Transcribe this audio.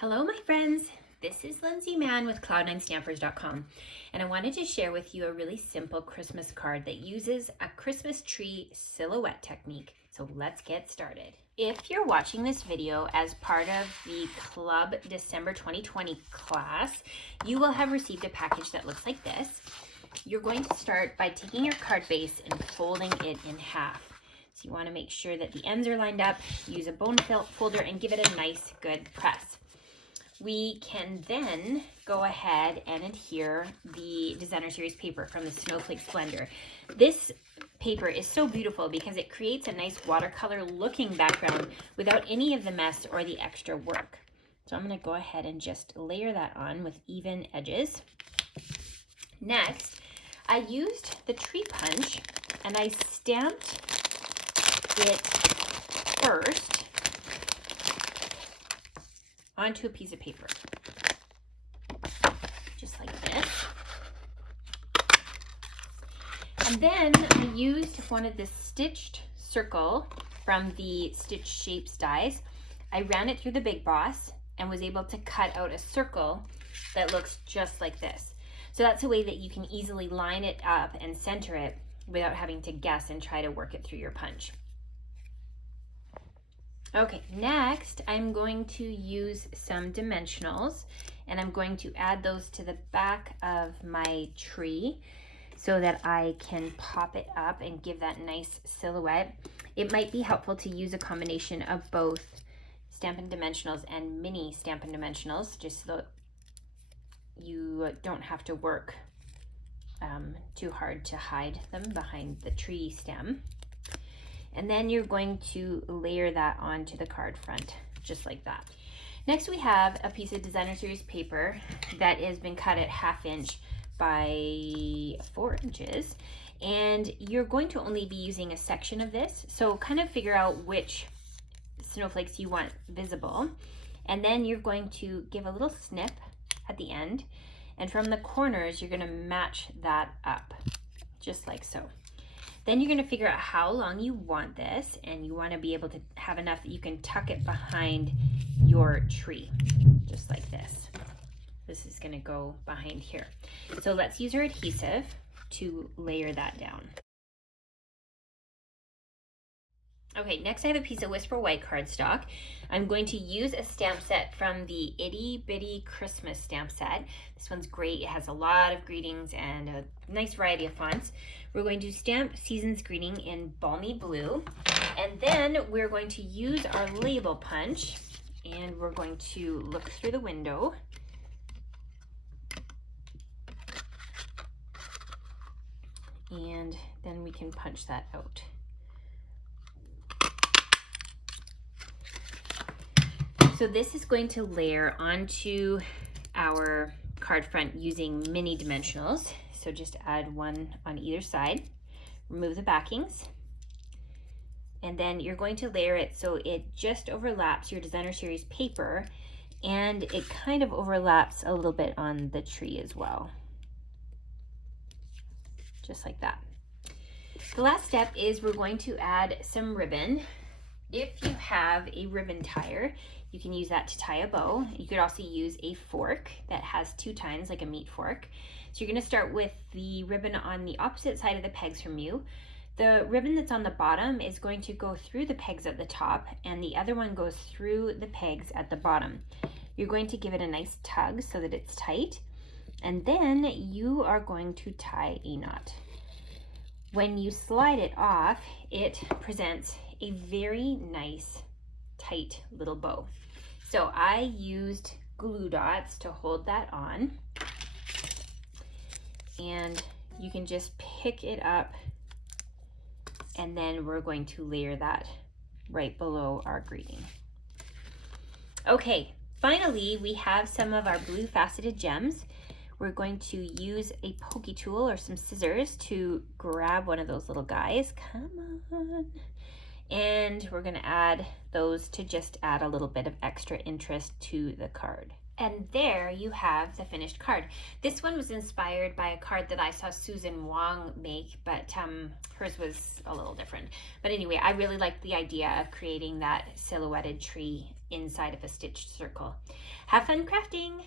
Hello, my friends. This is Lindsay Mann with Cloud9Stampers.com, and I wanted to share with you a really simple Christmas card that uses a Christmas tree silhouette technique. So let's get started. If you're watching this video as part of the Club December 2020 class, you will have received a package that looks like this. You're going to start by taking your card base and folding it in half. So you want to make sure that the ends are lined up, use a bone folder, and give it a nice, good press. We can then go ahead and adhere the designer series paper from the Snowflake Splendor. This paper is so beautiful because it creates a nice watercolor looking background without any of the mess or the extra work. So I'm going to go ahead and just layer that on with even edges. Next, I used the tree punch and I stamped it first onto a piece of paper, just like this. And then I used one of the stitched circle from the Stitch Shapes dies. I ran it through the Big Boss and was able to cut out a circle that looks just like this. So that's a way that you can easily line it up and center it without having to guess and try to work it through your punch. Okay, next I'm going to use some dimensionals and I'm going to add those to the back of my tree so that I can pop it up and give that nice silhouette. It might be helpful to use a combination of both Stampin' Dimensionals and mini Stampin' Dimensionals just so you don't have to work too hard to hide them behind the tree stem. And then you're going to layer that onto the card front, just like that. Next, we have a piece of designer series paper that has been cut at 1/2 inch by 4 inches. And you're going to only be using a section of this. So kind of figure out which snowflakes you want visible. And then you're going to give a little snip at the end. And from the corners, you're gonna match that up, just like so. Then you're going to figure out how long you want this, and you want to be able to have enough that you can tuck it behind your tree, just like this. This is going to go behind here. So let's use our adhesive to layer that down. Okay, next I have a piece of Whisper White cardstock. I'm going to use a stamp set from the Itty Bitty Christmas stamp set. This one's great. It has a lot of greetings and a nice variety of fonts. We're going to stamp Season's Greeting in Balmy Blue. And then we're going to use our label punch and we're going to look through the window. And then we can punch that out. So this is going to layer onto our card front using mini dimensionals. So just add one on either side, remove the backings, and then you're going to layer it so it just overlaps your designer series paper and it kind of overlaps a little bit on the tree as well. Just like that. The last step is we're going to add some ribbon. If you have a ribbon tire, you can use that to tie a bow. You could also use a fork that has 2 tines, like a meat fork. So you're gonna start with the ribbon on the opposite side of the pegs from you. The ribbon that's on the bottom is going to go through the pegs at the top, and the other one goes through the pegs at the bottom. You're going to give it a nice tug so that it's tight, and then you are going to tie a knot. When you slide it off, it presents a very nice, tight little bow. So I used glue dots to hold that on. And you can just pick it up and then we're going to layer that right below our greeting. Okay, finally we have some of our blue faceted gems. We're going to use a pokey tool or some scissors to grab one of those little guys. Come on. And we're going to add those to just add a little bit of extra interest to the card. And there you have the finished card. This one was inspired by a card that I saw Susan Wong make, but hers was a little different. But anyway, I really liked the idea of creating that silhouetted tree inside of a stitched circle. Have fun crafting!